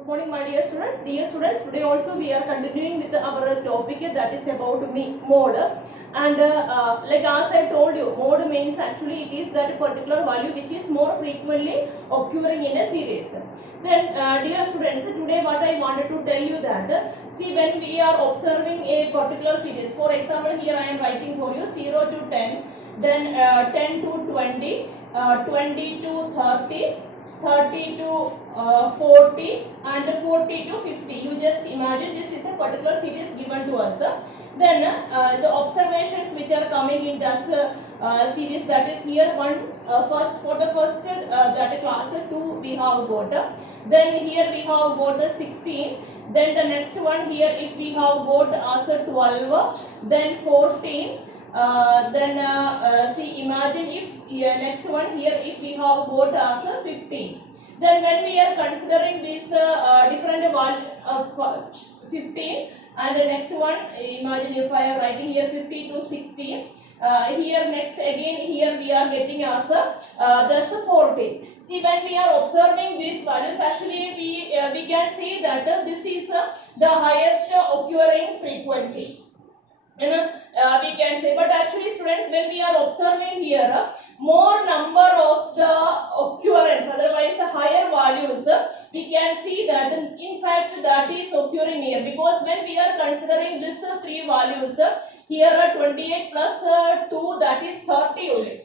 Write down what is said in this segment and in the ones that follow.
Good morning, my dear students. Dear students, today also we are continuing with our topic that is about mode. And like as I told you, mode means actually it is that particular value which is more frequently occurring in a series. Then, dear students, today what I wanted to tell you that see, when we are observing a particular series, for example, here I am writing for you 0 to 10, then 10 to 20, 20 to 30. 30 to 40 and 40 to 50. You just imagine this is a particular series given to us. Then the observations which are coming in this series, that is here one first for the first that class 2 we have got. Then here we have got 16. Then the next one here if we have got as 12. Then 14. See, imagine if next one here if we have got as 15. Then when we are considering this different value of 15 and the next one, imagine if I am writing here 15 to 16. Here next again here we are getting as that's 14. See, when we are observing these values, actually we can see that this is the highest occurring frequency. We can say, but actually students, when we are observing here more number of the occurrence, otherwise higher values, we can see that in fact that is occurring here, because when we are considering this three values here 28 plus 2, that is 30 only,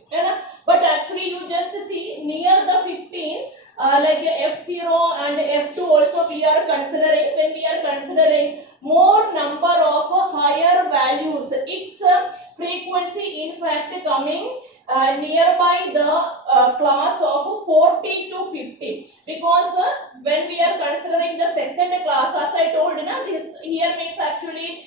but actually you just see near the 15 like F0 and F2 also we are considering. When we are considering more number of higher values, its frequency in fact coming nearby the class of 40 to 50, because when we are considering the second class, as I told, this here means actually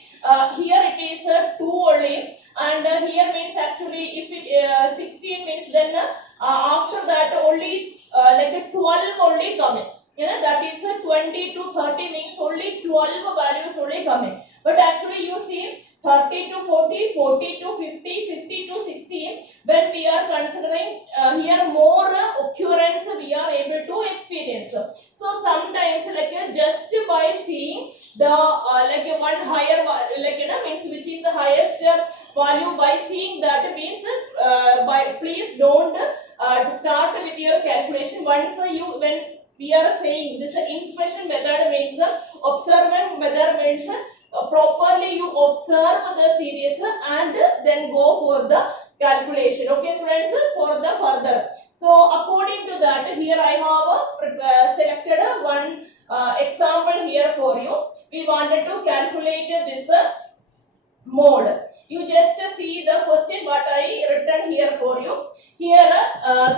here it is 2 only, and here means actually if it 16 means then after that only like 12 only coming. That is 20 to 30 means only 12 values only coming. But actually you see 30 to 40, 40 to 50, 50 to 16, when we are considering here more occurrence we are able to experience. So sometimes like just by seeing the like one higher means which is the highest value, by seeing that means by please don't start with your calculation. Once when we are saying this inspection method means observing method means properly you observe the series and then go for the calculation. Okay students, for the further. So according to that, here I have selected one example here for you. We wanted to calculate this mode. You just see the question what I written here for you. Here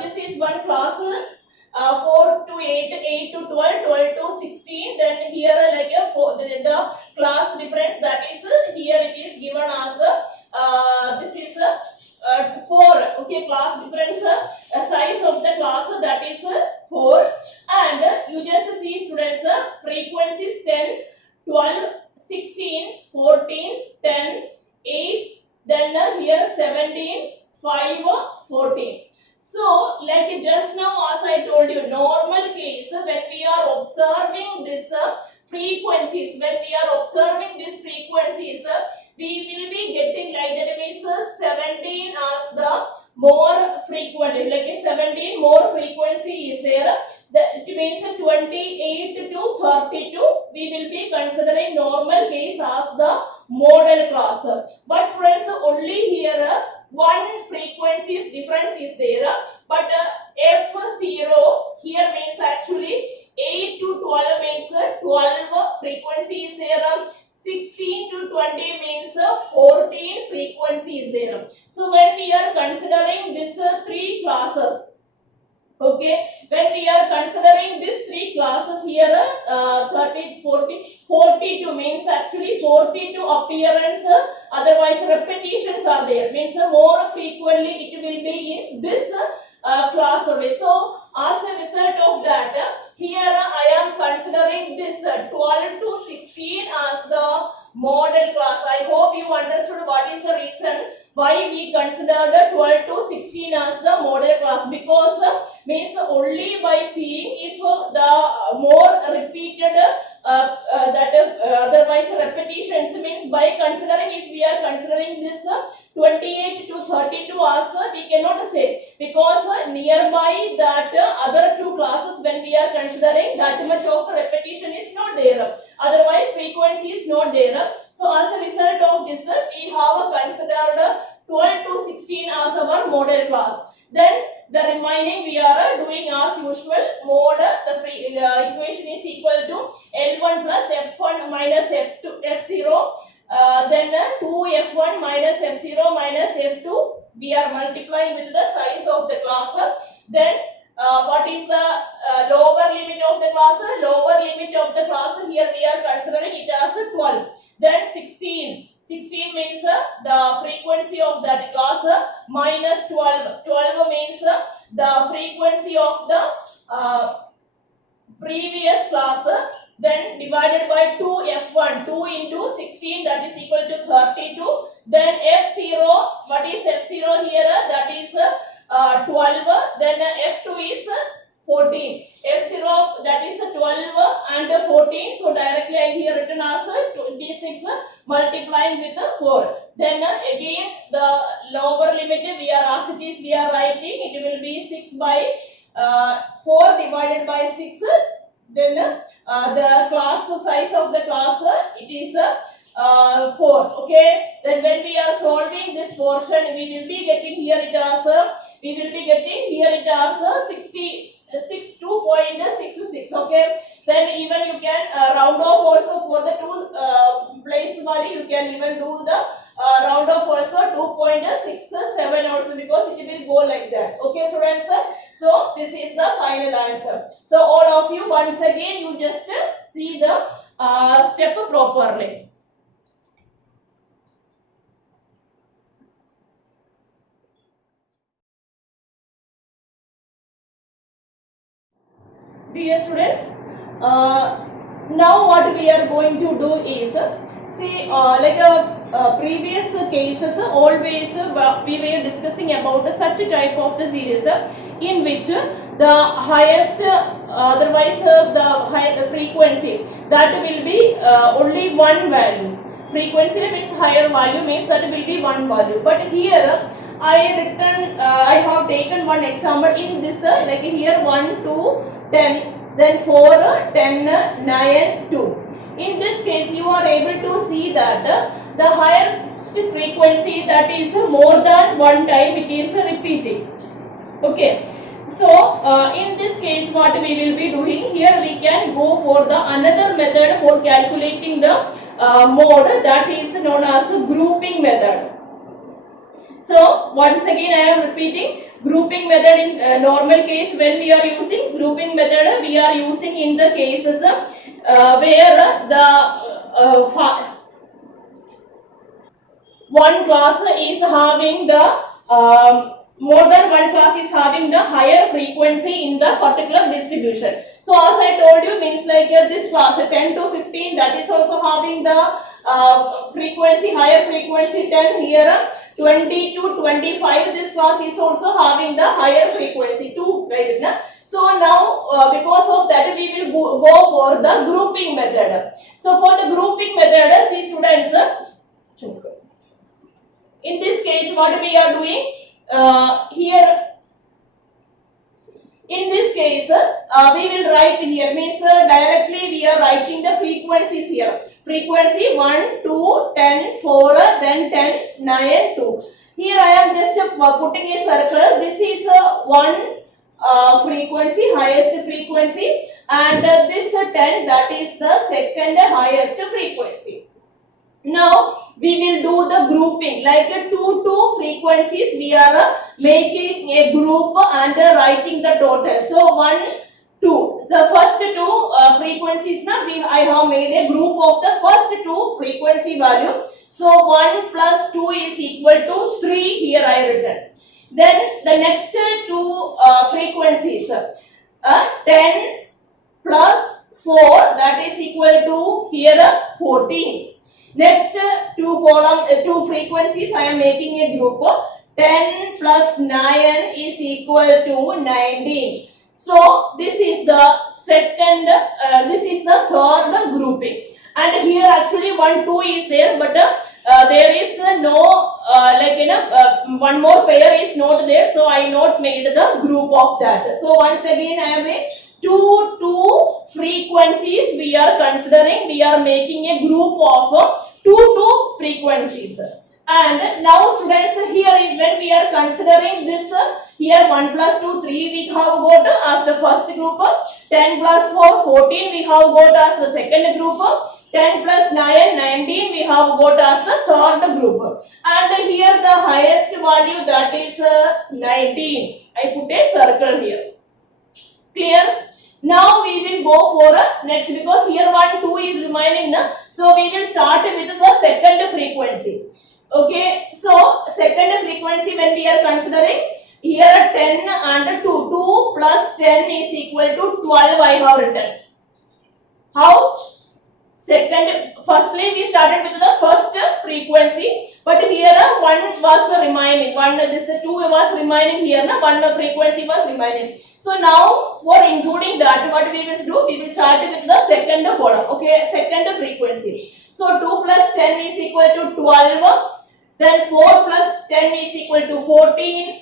this is one class 4 to 8, 8 to 12, 12 to 16. Then here like the class difference, that is here it is given as this is 4. Okay, class difference size of the class, that is 4. And you just see students frequencies 10, 12, 16, 14, 10, 8, then here 17, 5, 14. So, like just now as I told you, normal case when we are observing this frequencies, when we are observing these frequencies, we will be getting like that means 17 as the more frequent, like 17 more frequency is there. That means 28 to 32 we will be considering normal case as the model class. But friends, only here one frequencies difference is there, but F0 here means actually 8 to 12 means 12 frequency is there, 16 to 20 means 14 frequency is there. So when we are considering these three classes, okay, when we are considering these three classes here 30, 40, 42 means actually 42 appearance, otherwise repetitions are there, means more frequently it will be in this class only. So as a result of that, here I am considering this 12 to 16 as the model class. I hope you understood what is the reason Why we considered 12 to 16 as the model class? Because means only by seeing if the more repeated otherwise repetitions, means by considering, if we are considering this 28 to 32 as we cannot say, because nearby that other two classes, when we are considering, that much of repetition is not there, otherwise frequency is not there. So as a result of this, we have considered 12 to 16 as our model class. Then the remaining we are doing as usual mode. The equation is equal to L1 plus F1 minus F2 F0. Then 2F1 minus F0 minus F2. We are multiplying with the size of the class. Then what is the lower limit of the class? Lower limit of the class, here we are considering it as 12. Then 16. 16 means the frequency of that class minus 12. 12 means the frequency of the previous class. Then divided by 2F1. 2 into 16, that is equal to 32. Then F0. What is F0 here? That is 12. Then F2 is 14. F0, that is 12 and 14. So directly I here written as 26 multiplying with 4. Then again the lower limit, we are as it is we are writing, it will be 6 by 4 divided by 6. Then the class size of the class, it is 4. Okay. Then when we are solving this portion, we will be getting here it as 62.66. Okay. Then even you can round off also for the two place value. You can even do the round off also 2.67 also, because it will go like that. Okay, students. So this is the final answer. So all of you, once again you just see the step properly. Dear students, now what we are going to do is, see, previous cases, always we were discussing about such a type of the series in which the highest, otherwise the higher frequency, that will be only one value. Frequency means higher value, means that will be one value. But here I have taken one example in this, like here 1, 2, 10, then 4, 10, 9, 2. In this case, you are able to see that the highest frequency, that is more than one time it is repeating. Okay. So, in this case, what we will be doing here, we can go for the another method for calculating the mode, that is known as grouping method. So, once again I am repeating, grouping method in normal case, when we are using grouping method, we are using in the cases where the one class is having the more than one class is having the higher frequency in the particular distribution. So as I told you, means like this class 10 to 15, that is also having the frequency, higher frequency 10 here. 20 to 25, this class is also having the higher frequency 2, right? So now because of that, we will go for the grouping method. So for the grouping method, see students, in this case what we are doing here, in this case we will write here, means directly we are writing the frequencies here. Frequency 1, 2, 10, 4, then 10, 9, 2. Here I am just putting a circle. This is one frequency, highest frequency, and this 10, that is the second highest frequency. Now we will do the grouping, like two frequencies we are making a group and writing the total. So 1, 2. The first two frequencies, I have made a group of the first two frequency value. So 1 plus 2 is equal to 3, here I written. Then the next two frequencies, 10 plus 4, that is equal to here 14. Next, two frequencies, I am making a group. 10 plus 9 is equal to 19. So this is the second, this is the third grouping. And here actually 1, 2 is there, but there is no, one more pair is not there. So I not made the group of that. So once again I have a two frequencies we are considering. We are making a group of two frequencies. And now students, here when we are considering this, here 1 plus 2, 3 we have got as the first group, 10 plus 4, 14 we have got as the second group, 10 plus 9, 19 we have got as the third group. And here the highest value, that is 19. I put a circle here. Clear? Now we will go for next, because here 1, 2 is remaining. So we will start with the second frequency. Okay, so second frequency when we are considering, here 10 and 2. 2 plus 10 is equal to 12 I have written. How? Firstly we started with the first frequency, but here 1 was remaining. 2 was remaining here, 1 frequency was remaining. So now for including that, what we will do? We will start with the second column. Okay, second frequency. So 2 plus 10 is equal to 12. Then 4 plus 10 is equal to 14.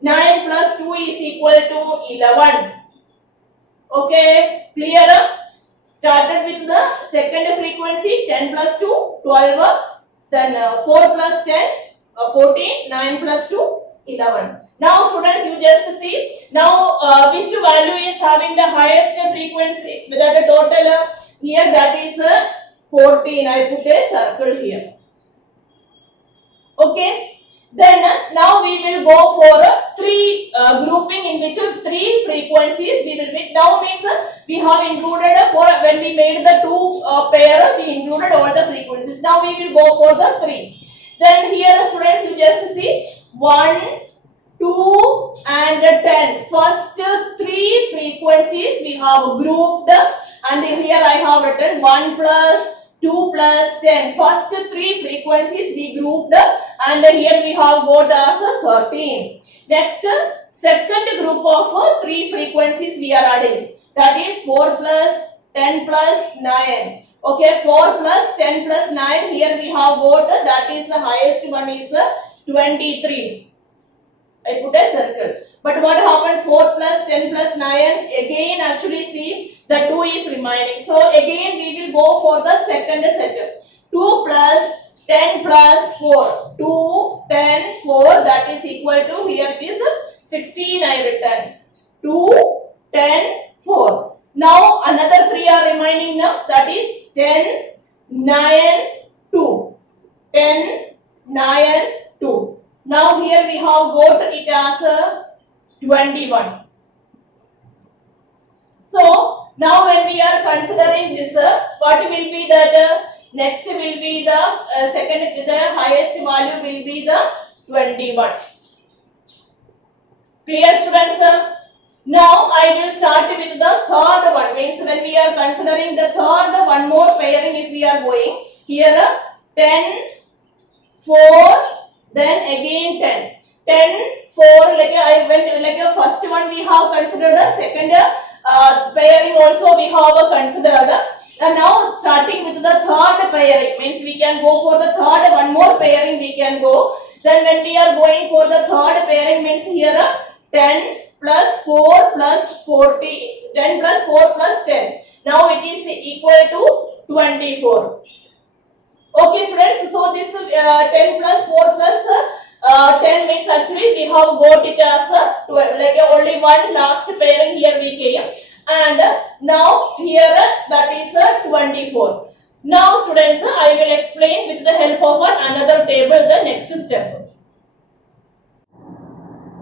9 plus 2 is equal to 11. Okay, clear? Started with the second frequency, 10 plus 2, 12. Then 4 plus 10, 14. 9 plus 2, 11. Now students, you just see, now which value is having the highest frequency with the total here, that is 14. I put a circle here. Okay, then now we will go for three grouping, in which 3 frequencies we will make. Now means we have included for when we made the 2 pair, we included all the frequencies. Now we will go for the 3. Then here students, you just see 1, 2 and 10. First 3 frequencies we have grouped, and here I have written 1 plus 2 plus 10. First 3 frequencies we grouped, and here we have got as 13. Next, second group of 3 frequencies we are adding. That is 4 plus 10 plus 9. Okay, 4 plus 10 plus 9. Here we have got, that is the highest one is 23. I put a circle. But what happened? 4 plus 10 plus 9. Again, actually see, the 2 is remaining. So again we will go for the second setup. 2 plus 10 plus 4. 2, 10, 4, that is equal to, here it is 16 I written. 2, 10, 4. Now another 3 are remaining now. That is 10, 9, 2. 10, 9, 2. Now here we have got it as 21. So now when we are considering this, what will be that? Next will be the second, the highest value will be the 21. Clear students? Now I will start with the third one. Means when we are considering the third, one more pairing if we are going. Here 10, 4, then again 10. 10, 4, like a first one we have considered, second pairing also we have considered. And now starting with the third pairing, means we can go for the third, one more pairing we can go. Then when we are going for the third pairing, means here 10 plus 4 plus 40, 10 plus 4 plus 10. Now it is equal to 24. Okay students, so this 10 plus 4 plus 10 means actually we have got it as 12, like only one last pairing here we came, and now here that is 24. Now students, I will explain with the help of another table the next step.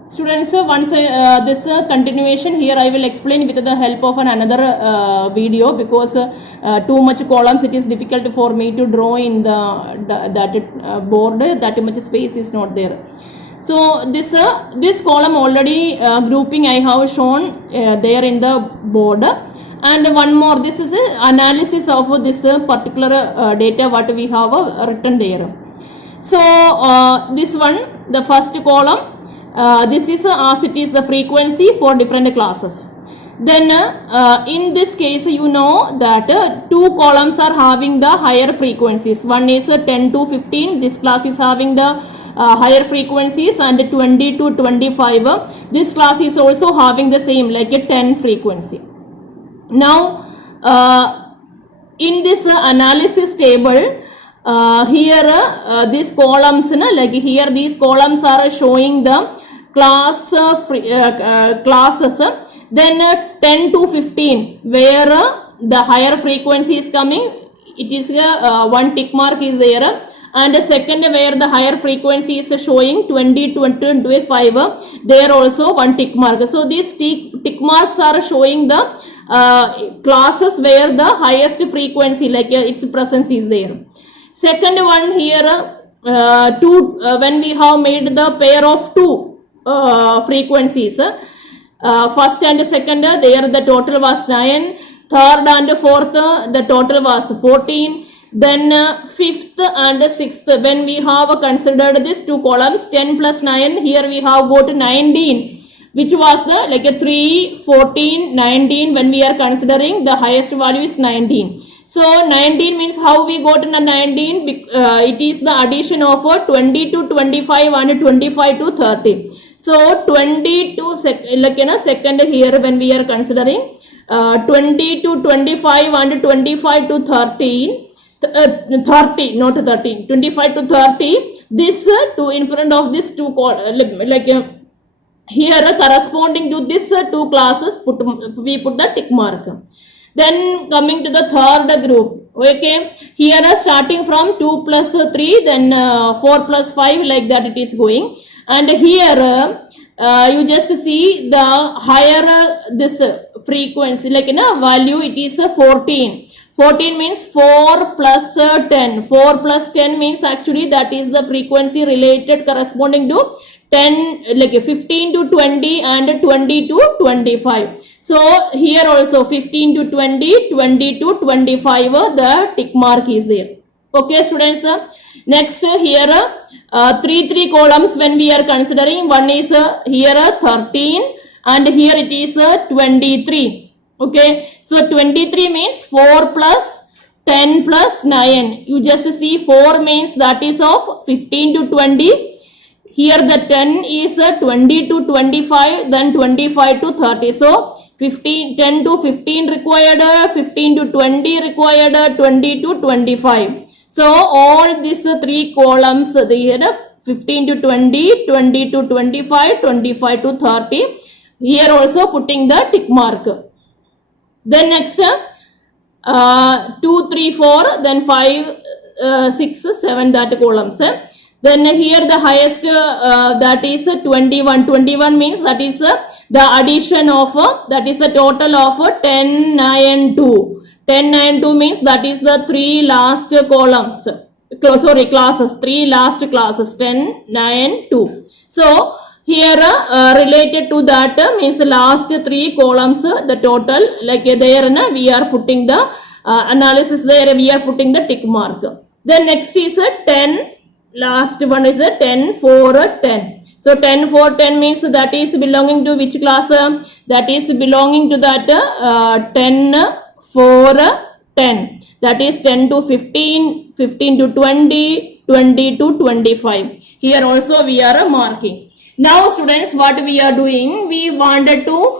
Students, once this continuation here I will explain with the help of another video, because too much columns it is difficult for me to draw in that board, that much space is not there. So this column already grouping I have shown there in the board, and one more, this is analysis of this particular data what we have written there. So this one, the first column, this is as it is the frequency for different classes. Then in this case you know that two columns are having the higher frequencies. One is 10 to 15, this class is having the higher frequencies, and 20 to 25, this class is also having the same, like a 10 frequency. Now in this analysis table, here these columns, like here these columns are showing the class classes. Then 10 to 15, where the higher frequency is coming, it is one tick mark is there, and the second where the higher frequency is showing 20 to 25, there also one tick mark. So these tick marks are showing the classes where the highest frequency, like its presence is there. Second one here, when we have made the pair of two frequencies, first and second, there the total was 9, third and fourth the total was 14, then fifth and sixth, when we have considered these two columns, 10 plus 9, here we have got 19, which was the like a 3, 14, 19, when we are considering the highest value is 19. So 19 means how we got in a 19, it is the addition of 20 to 25 and 25 to 30. So 20 to second here when we are considering 20 to 25 and 25 to 30, not 13, 25 to 30, this two in front of this two here corresponding to this two classes, we put the tick mark. Then coming to the third group, okay, here starting from 2 plus 3, then 4 plus 5, like that it is going, and here you just see the higher this frequency, like value, it is 14. 14 means 4 plus 10. 4 plus 10 means actually that is the frequency related corresponding to 10, like 15 to 20 and 20 to 25. So here also 15 to 20, 20 to 25, the tick mark is there. Okay students, next here 3 columns when we are considering, one is here 13 and here it is 23. Okay, so 23 means 4 plus 10 plus 9. You just see 4 means that is of 15 to 20. Here the 10 is 20 to 25, then 25 to 30. So 10 to 15 required, 15 to 20 required, 20 to 25. So all these 3 columns, they had 15 to 20, 20 to 25, 25 to 30. Here also putting the tick mark. Then next 2, 3, 4, then 5, 6, 7, that columns. Then here the highest that is 21. 21 means that is the addition of that is a total of 10, 9, 2. 10, 9, 2 means that is the 3 last columns. Sorry, classes. 3 last classes. 10, 9, 2. So here related to that means the last 3 columns, the total, like there we are putting the analysis, there we are putting the tick mark. Then next is 10. Last one is 10, 4, 10. So 10, 4, 10 means that is belonging to which class? That is belonging to that 10, 4, 10. That is 10 to 15, 15 to 20, 20 to 25. Here also we are marking. Now students, what we are doing, we wanted to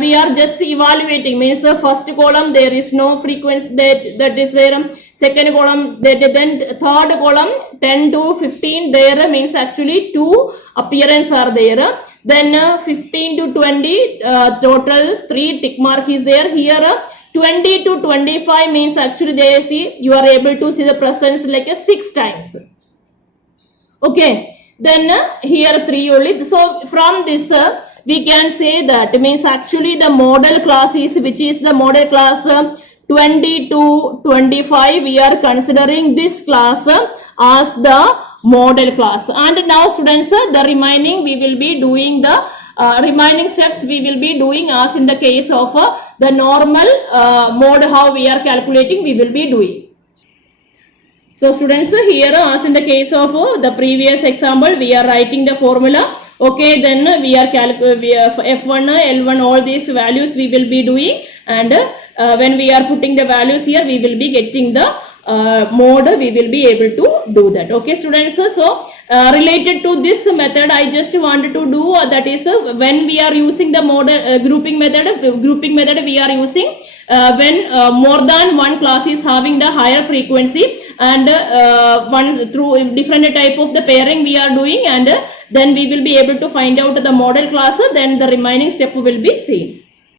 we are just evaluating, means the first column there is no frequency that is there, second column then third column 10 to 15 there means actually 2 appearance are there, then 15 to 20 total 3 tick mark is there. Here 20 to 25 means actually they see you are able to see the presence like 6 times. Okay, then here 3 only. So from this we can say that means actually the model class is, which is the model class 20 to 25, we are considering this class as the model class. And now students, the remaining we will be doing the remaining steps we will be doing as in the case of the normal mode how we are calculating we will be doing. So students, here as in the case of the previous example, we are writing the formula. Okay, then we are F1, L1, all these values we will be doing, and when we are putting the values here, we will be getting the mode, we will be able to do that. Okay students, so related to this method I just wanted to do that is when we are using the mode grouping method we are using when more than one class is having the higher frequency, and one through different type of the pairing we are doing, and then we will be able to find out the model class, then the remaining step will be same.